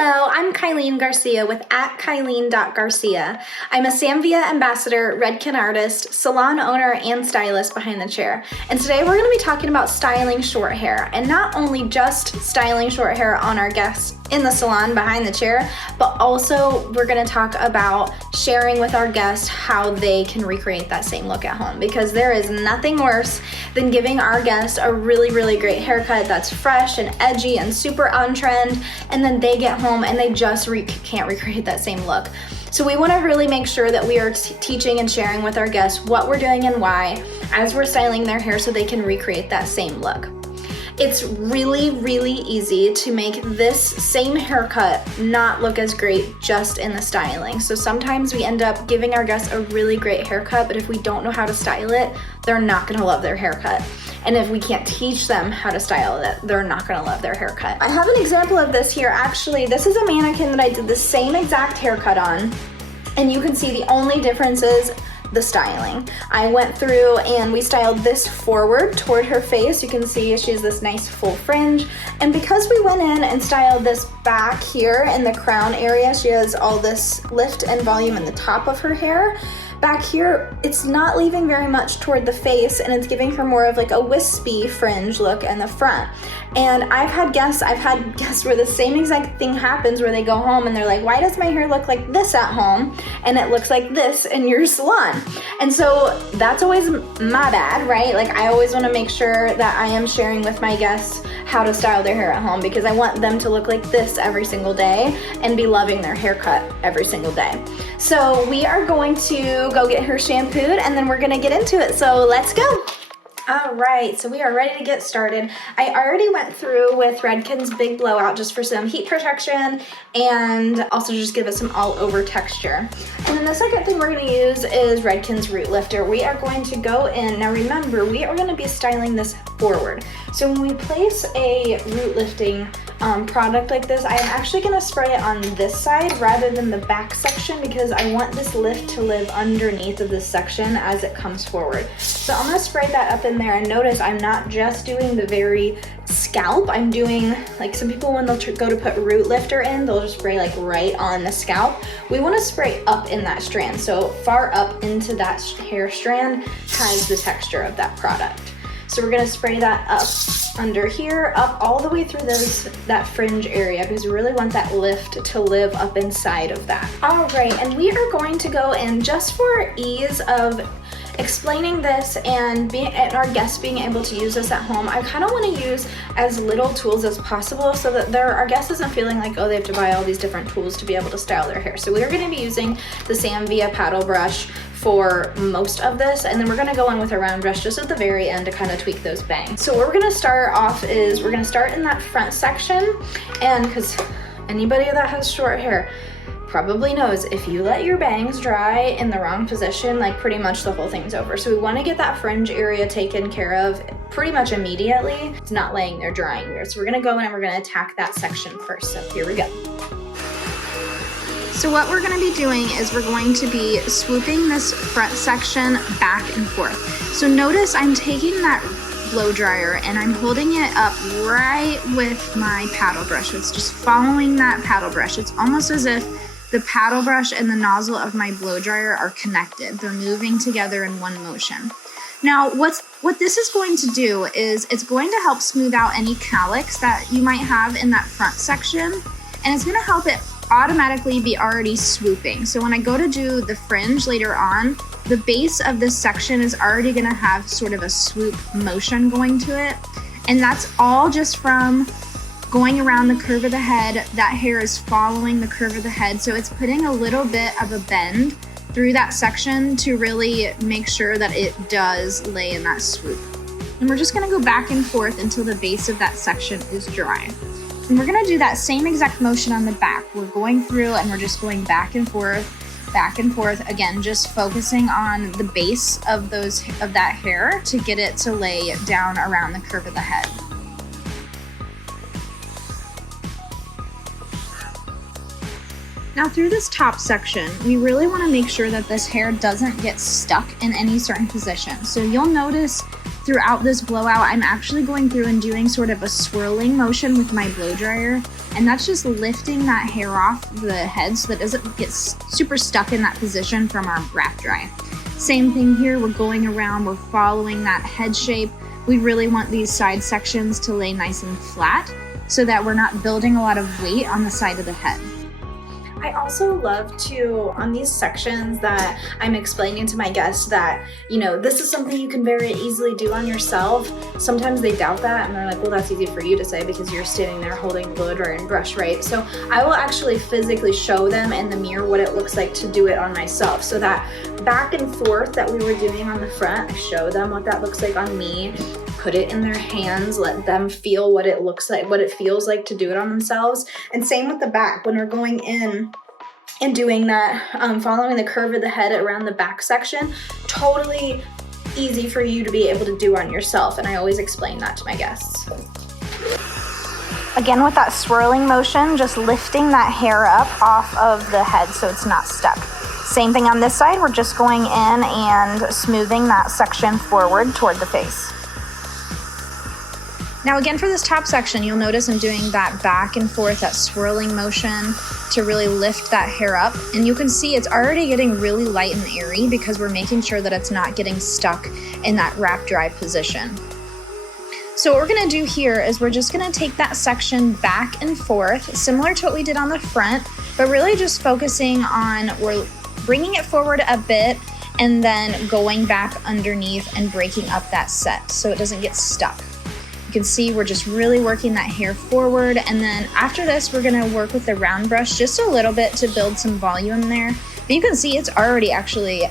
Hello, I'm Kyleen Garcia with @Kyleen.Garcia. I'm a Samvia ambassador, Redken artist, salon owner, and stylist behind the chair. And today we're going to be talking about styling short hair, and not only just styling short hair on our guests in the salon behind the chair, but also we're going to talk about sharing with our guests how they can recreate that same look at home, because there is nothing worse than giving our guests a really great haircut that's fresh and edgy and super on trend, and then they get home and they just can't recreate that same look. So we want to really make sure that we are teaching and sharing with our guests what we're doing and why as we're styling their hair so they can recreate that same look. It's really easy to make this same haircut not look as great just in the styling. So sometimes we end up giving our guests a really great haircut, but if we don't know how to style it, they're not gonna love their haircut. And if we can't teach them how to style it, they're not gonna love their haircut. I have an example of this here. Actually, this is a mannequin that I did the same exact haircut on, and you can see the only difference is the styling. I went through and we styled this forward toward her face. You can see she has this nice full fringe. And because we went in and styled this back here in the crown area, she has all this lift and volume in the top of her hair. Back here, it's not leaving very much toward the face, and it's giving her more of like a wispy fringe look in the front. And I've had guests where the same exact thing happens, where they go home and they're like, why does my hair look like this at home and it looks like this in your salon? And so that's always my bad, right? Like, I always want to make sure that I am sharing with my guests how to style their hair at home, because I want them to look like this every single day and be loving their haircut every single day. So we are going to go get her shampooed and then we're gonna get into it. So let's go. All right, so we are ready to get started. I already went through with Redken's Big Blowout just for some heat protection and also just give us some all over texture. And then the second thing we're gonna use is Redken's Root Lifter. We are going to go in, now remember, we are gonna be styling this forward. So when we place a root lifting product like this, I am actually gonna spray it on this side rather than the back section, because I want this lift to live underneath of this section as it comes forward. So I'm gonna spray that up in there, and notice I'm not just doing the very scalp. I'm doing, like some people when they'll go to put root lifter in, they'll just spray like right on the scalp. We wanna spray up in that strand. So far up into that hair strand has the texture of that product. So we're gonna spray that up under here, up all the way through that fringe area, because we really want that lift to live up inside of that. All right, and we are going to go in, just for ease of explaining this and our guests being able to use this at home, I kind of want to use as little tools as possible so that our guest isn't feeling like, oh, they have to buy all these different tools to be able to style their hair. So we are going to be using the Samvia paddle brush for most of this, and then we're going to go in with a round brush just at the very end to kind of tweak those bangs. So what we're going to start off is we're going to start in that front section, and because anybody that has short hair probably knows if you let your bangs dry in the wrong position, like pretty much the whole thing's over. So we want to get that fringe area taken care of pretty much immediately. It's not laying there drying weird. So we're going to go in and we're going to attack that section first. So here we go. So what we're going to be doing is we're going to be swooping this front section back and forth. So notice I'm taking that blow dryer and I'm holding it up right with my paddle brush. It's just following that paddle brush. It's almost as if the paddle brush and the nozzle of my blow dryer are connected. They're moving together in one motion. Now, what this is going to do is it's going to help smooth out any cowlicks that you might have in that front section, and it's going to help it automatically be already swooping. So when I go to do the fringe later on, the base of this section is already going to have sort of a swoop motion going to it, and that's all just from going around the curve of the head. That hair is following the curve of the head, so it's putting a little bit of a bend through that section to really make sure that it does lay in that swoop. And we're just gonna go back and forth until the base of that section is dry. And we're gonna do that same exact motion on the back. We're going through and we're just going back and forth, again, just focusing on the base of that hair to get it to lay down around the curve of the head. Now through this top section, we really want to make sure that this hair doesn't get stuck in any certain position. So you'll notice throughout this blowout, I'm actually going through and doing sort of a swirling motion with my blow dryer, and that's just lifting that hair off the head so that it doesn't get super stuck in that position from our wrap dry. Same thing here, we're going around, we're following that head shape. We really want these side sections to lay nice and flat so that we're not building a lot of weight on the side of the head. I also love to, on these sections that I'm explaining to my guests that, you know, this is something you can very easily do on yourself. Sometimes they doubt that and they're like, well, that's easy for you to say because you're standing there holding blow dryer and brush, right? So I will actually physically show them in the mirror what it looks like to do it on myself. So that back and forth that we were doing on the front, I show them what that looks like on me. Put it in their hands, let them feel what it looks like, what it feels like to do it on themselves. And same with the back, when we're going in and doing that, following the curve of the head around the back section, totally easy for you to be able to do on yourself. And I always explain that to my guests. Again, with that swirling motion, just lifting that hair up off of the head so it's not stuck. Same thing on this side, we're just going in and smoothing that section forward toward the face. Now again, for this top section, you'll notice I'm doing that back and forth, that swirling motion to really lift that hair up. And you can see it's already getting really light and airy because we're making sure that it's not getting stuck in that wrap dry position. So what we're gonna do here is we're just gonna take that section back and forth, similar to what we did on the front, but really just focusing on, we're bringing it forward a bit and then going back underneath and breaking up that set so it doesn't get stuck. You can see we're just really working that hair forward, and then after this we're gonna work with the round brush just a little bit to build some volume there. But you can see it's already actually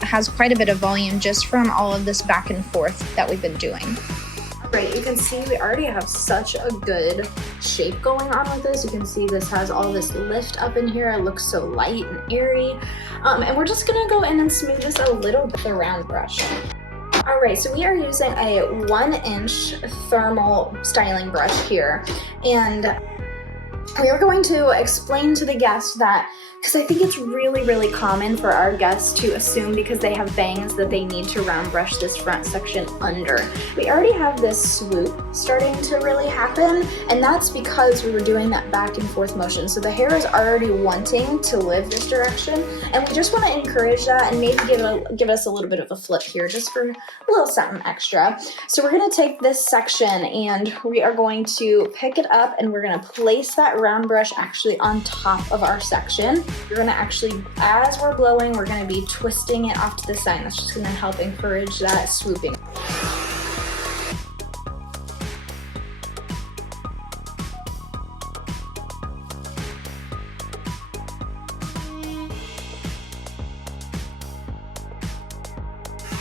has quite a bit of volume just from all of this back and forth that we've been doing. Right, you can see we already have such a good shape going on with this. You can see this has all this lift up in here. It looks so light and airy. And we're just gonna go in and smooth this a little bit with the round brush. All right, so we are using a 1-inch thermal styling brush here. And we are going to explain to the guest that, because I think it's really, really common for our guests to assume because they have bangs that they need to round brush this front section under. We already have this swoop starting to really happen, and that's because we were doing that back and forth motion. So the hair is already wanting to live this direction, and we just want to encourage that and maybe give us a little bit of a flip here just for a little something extra. So we're going to take this section and we are going to pick it up and we're going to place that round brush actually on top of our section. We're gonna actually, as we're blowing, we're gonna be twisting it off to the side. That's just gonna help encourage that swooping.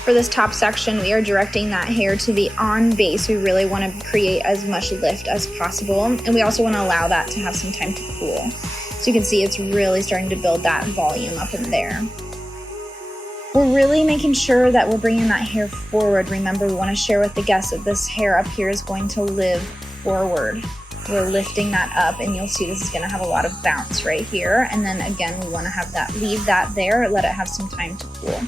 For this top section, we are directing that hair to be on base. We really want to create as much lift as possible, and we also want to allow that to have some time to cool. So you can see it's really starting to build that volume up in there. We're really making sure that we're bringing that hair forward. Remember, we want to share with the guests that this hair up here is going to live forward. We're lifting that up, and you'll see this is going to have a lot of bounce right here. And then again, we want to have that, leave that there, let it have some time to cool.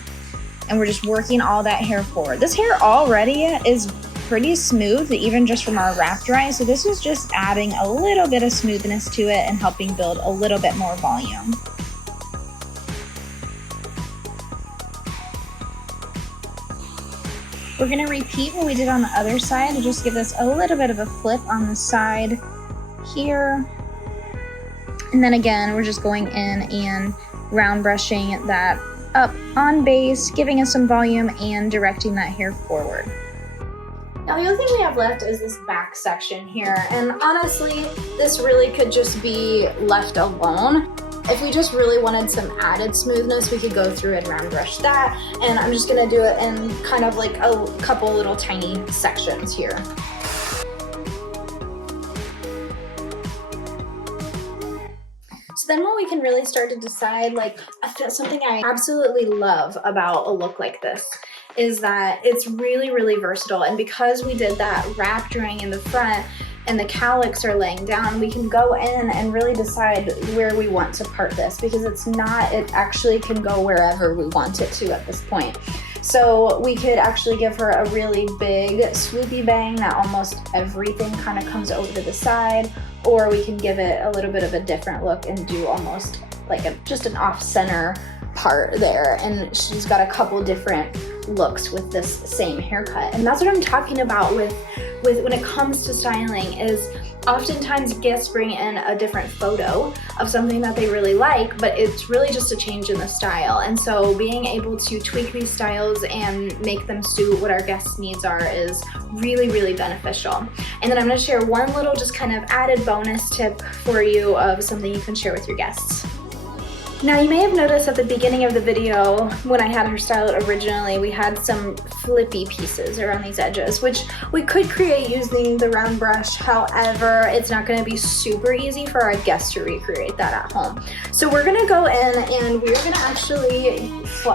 And we're just working all that hair forward. This hair already is pretty smooth, even just from our wrap dry. So this is just adding a little bit of smoothness to it and helping build a little bit more volume. We're gonna repeat what we did on the other side and just give this a little bit of a flip on the side here. And then again, we're just going in and round brushing that up on base, giving us some volume and directing that hair forward. Now the other thing we have left is this back section here, and honestly, this really could just be left alone. If we just really wanted some added smoothness, we could go through and round brush that, and I'm just gonna do it in kind of like a couple little tiny sections here. So then when we can really start to decide, like, something I absolutely love about a look like this is that it's really, really versatile. And because we did that wrap drying in the front and the cowlicks are laying down, we can go in and really decide where we want to part this, because it actually can go wherever we want it to at this point. So we could actually give her a really big swoopy bang that almost everything kind of comes over to the side, or we can give it a little bit of a different look and do almost like just an off-center part there. And she's got a couple different looks with this same haircut. And that's what I'm talking about with when it comes to styling, is oftentimes guests bring in a different photo of something that they really like, but it's really just a change in the style. And so being able to tweak these styles and make them suit what our guests' needs are is really, really beneficial. And then I'm gonna share one little just kind of added bonus tip for you of something you can share with your guests. Now you may have noticed at the beginning of the video when I had her styled originally, we had some flippy pieces around these edges, which we could create using the round brush. However, it's not going to be super easy for our guests to recreate that at home. So we're going to go in and we're going to actually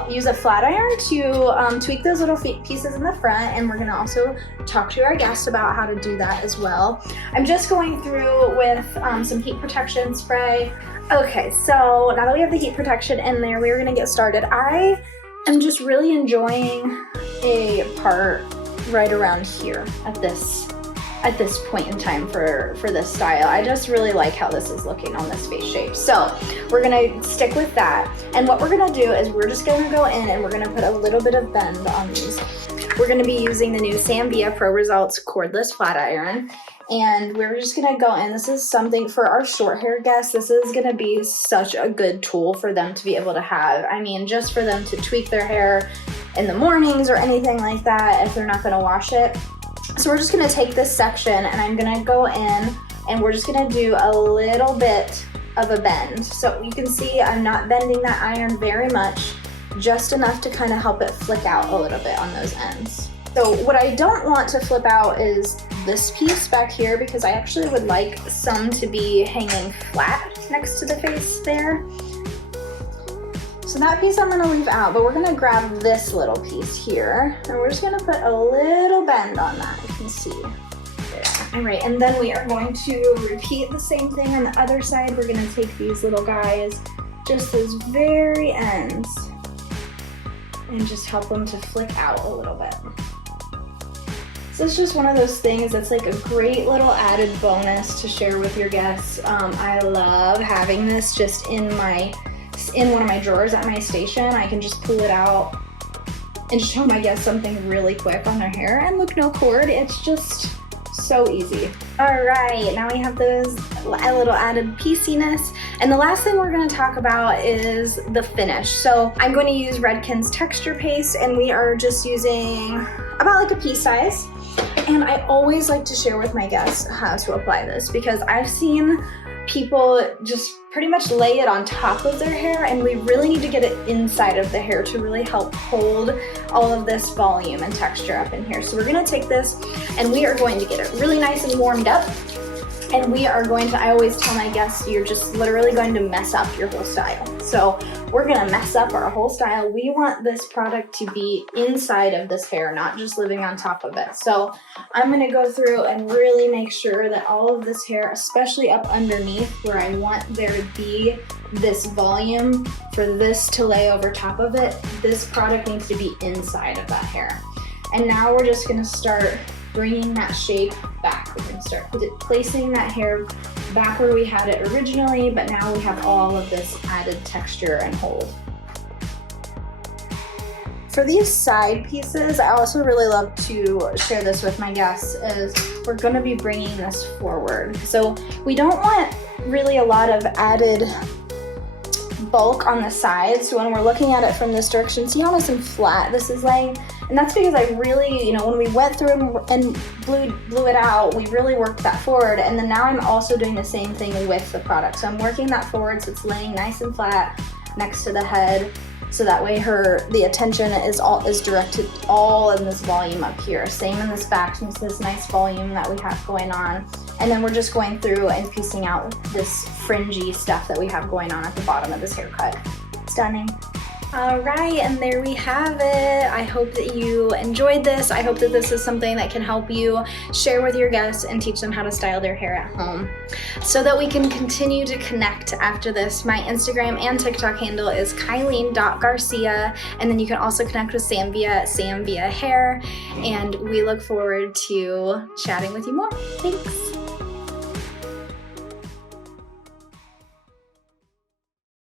use a flat iron to tweak those little pieces in the front, and we're going to also talk to our guests about how to do that as well. I'm just going through with some heat protection spray. Okay, so now that we have the heat protection in there, we're gonna get started. I am just really enjoying a part right around here at this point in time for this style. I just really like how this is looking on this face shape. So we're gonna stick with that. And what we're gonna do is we're just gonna go in and we're gonna put a little bit of bend on these. We're gonna be using the new Salon Pro Results cordless flat iron. And we're just gonna go in. This is something for our short hair guests. This is gonna be such a good tool for them to be able to have. I mean, just for them to tweak their hair in the mornings or anything like that if they're not gonna wash it. So we're just gonna take this section and I'm gonna go in and we're just gonna do a little bit of a bend. So you can see I'm not bending that iron very much, just enough to kind of help it flick out a little bit on those ends. So what I don't want to flip out is this piece back here, because I actually would like some to be hanging flat next to the face there. So that piece I'm gonna leave out, but we're gonna grab this little piece here and we're just gonna put a little bend on that, you can see. There. All right, and then we are going to repeat the same thing on the other side. We're gonna take these little guys, just those very ends, and just help them to flick out a little bit. So it's just one of those things that's like a great little added bonus to share with your guests. I love having this just in one of my drawers at my station. I can just pull it out and show my guests something really quick on their hair, and look, no cord. It's just so easy. All right, now we have those a little added pieciness. And the last thing we're gonna talk about is the finish. So I'm going to use Redken's texture paste, and we are just using about like a pea size. And I always like to share with my guests how to apply this, because I've seen people just pretty much lay it on top of their hair, and we really need to get it inside of the hair to really help hold all of this volume and texture up in here. So we're gonna take this and we are going to get it really nice and warmed up. And we are going to, I always tell my guests, you're just literally going to mess up your whole style. So we're gonna mess up our whole style. We want this product to be inside of this hair, not just living on top of it. So I'm gonna go through and really make sure that all of this hair, especially up underneath where I want there to be this volume for this to lay over top of it, this product needs to be inside of that hair. And now we're just gonna start bringing that shape back. We're gonna start placing that hair back where we had it originally, but now we have all of this added texture and hold. For these side pieces, I also really love to share this with my guests, is we're gonna be bringing this forward. So we don't want really a lot of added bulk on the sides. So when we're looking at it from this direction, see how nice and flat this is laying? And that's because I really, when we went through and blew it out, we really worked that forward. And then now I'm also doing the same thing with the product. So I'm working that forward so it's laying nice and flat next to the head. So that way the attention is directed all in this volume up here. Same in this back, so it's this nice volume that we have going on. And then we're just going through and piecing out this fringy stuff that we have going on at the bottom of this haircut. Stunning. All right, and there we have it. I hope that you enjoyed this. I hope that this is something that can help you share with your guests and teach them how to style their hair at home so that we can continue to connect after this. My Instagram and TikTok handle is Kyleen.Garcia, and then you can also connect with Sam via Sam Via Hair, and we look forward to chatting with you more. Thanks.